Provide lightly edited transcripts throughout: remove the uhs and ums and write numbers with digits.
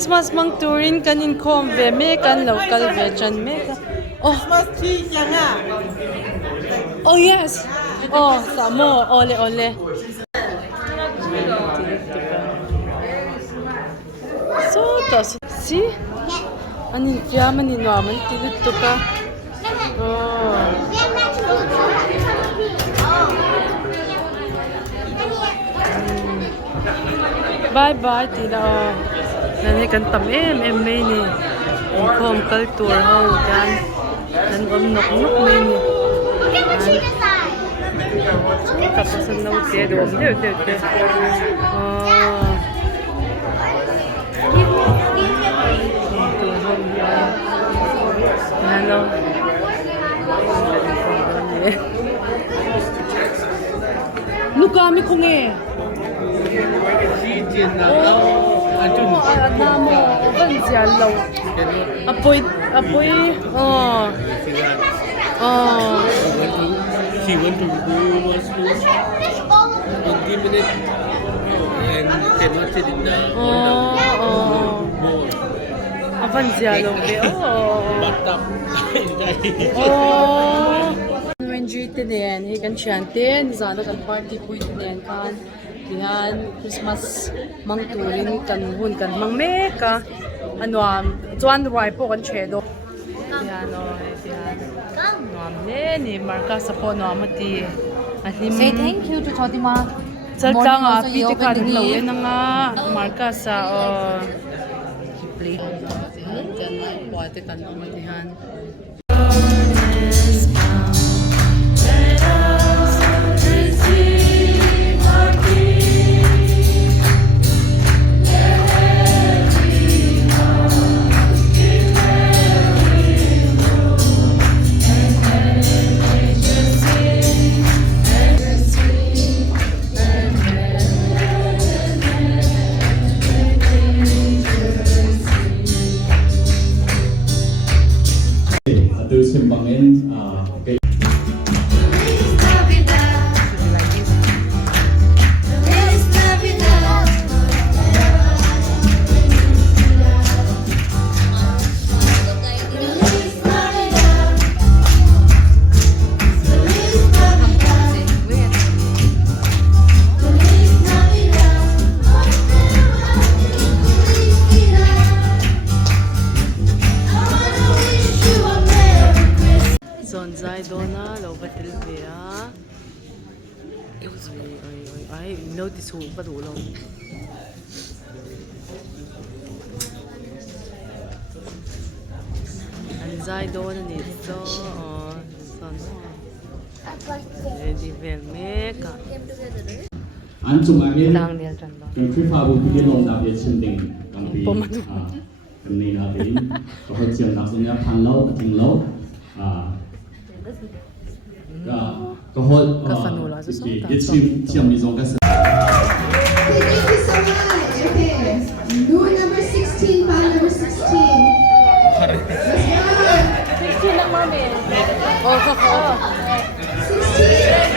Christmas mang turin kan inkhawm ve me kan local ve chan me ka. Oh, Christmas tree yang ah. oh yes. Oh, samo ole ole. So tas si anin kya man inaman tilit to ka. Oh. Bye bye tila. Nanay kan tam em may ni. Inkhawm culture ho kan. Nan nok may ni. Tapos ang nawag siya doon. Hindi. Ano? Nukami kong eh. Namo, ban siya law. Apoy, She went to do was 20 minutes and cannot sit in the board. Apan siya law. Bathtub. Enjoy din. Hikan siyantin. Sana kan party po din kan. Diyan, Christmas mang turin kan hun kan mang meka. Ano Juan Ruaitheh po kan chedo. Diyan diyan. Ni marka sa po no amati. Say thank you to Chodima. Salta nga piti ka lawin nga marka sa plate. Kan buhati kan amatihan. Từ simbangin Zonzai dona lobat tilbea. Ay, no this whole but ulo. Anzai dona nito. Ready well make. anh chung anh Lang niya dyan ba? cần phi pha bụng cái lòng đặc biệt chân tình càng phi cần này là cái có hơi chiếm đặc biệt phan lâu thành lâu có hội cái chiếm đi giống cái Thank you so much. Okay. Door number 16, file number 16. Let's go. 16 lang mami. Oh. 16.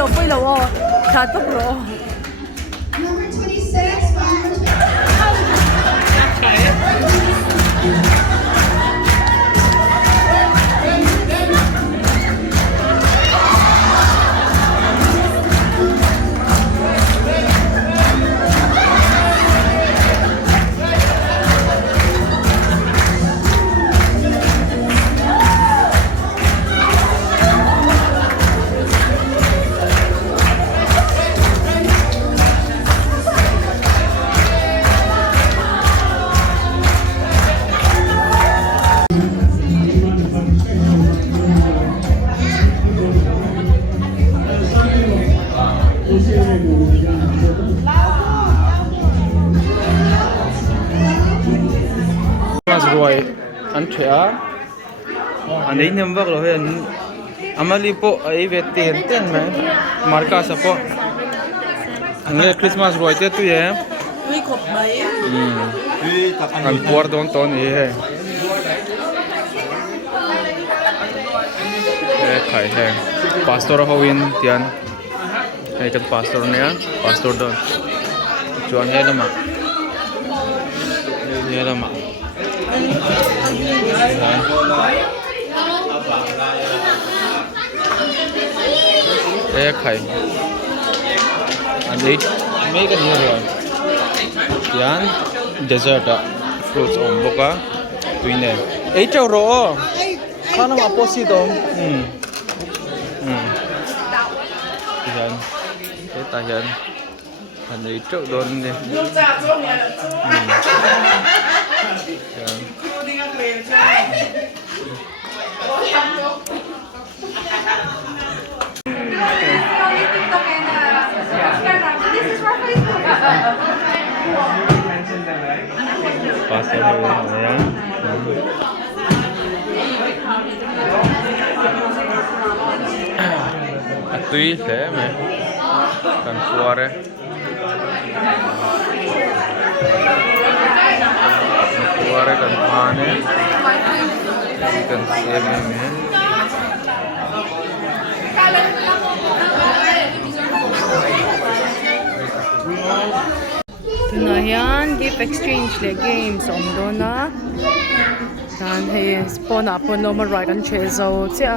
Apoy law. Chatok lo. Number 26, file number 26. ruai an thea an ei nem vak lo hen amali po ei ve ten ten mai marka sa po angle Christmas ruai te tu ye Uy, khop bay. kan puar don ton e he khai he pastor hoin tian he kan pastor ne pastor don chuan he lama khai anh ấy mấy cái gì rồi yan dessert fruits om boka tui ne ei chau ro khana ma posi dom yan cái ta yan anh ấy chau don ne pastor ya atui theh me kan puare kan pane kan seme me Tunayan, gift exchange le games om do na. Dan he spawn up on no marai kan chezo chia.